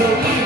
Yeah.